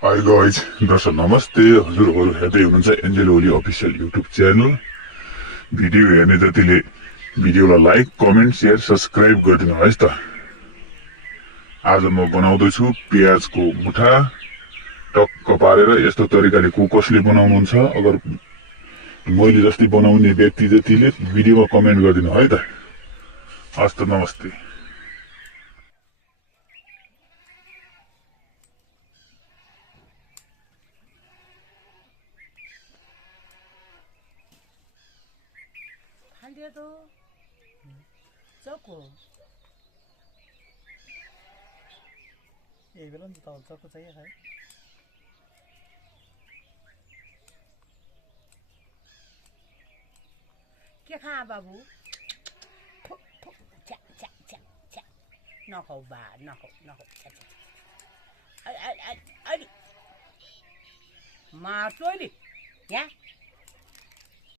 Hi guys दर्शक नमस्ते हजुरहरू हेर्दै हुनुहुन्छ Angel Oli official YouTube channel. Video हेर्ने जतिले भिडियोलाई लाइक कमेन्ट सेयर सब्सक्राइब गरिदिनु है त। आज म बनाउँदैछु प्याजको मुठा टक्क पारेर। यस्तो तरिकाले कसले बनाउनुहुन्छ अगर मैले जस्तै बनाउने व्यक्ति जतिले भिडियोमा कमेन्ट गरिदिनु है त। हस्त नमस्ते। Dia tu Choco. ये बेलन तो चोको चाहिए है। क्या खा बाबू? चा चा चा चा। नको बा नको नको चा चा। अरे मार चोली या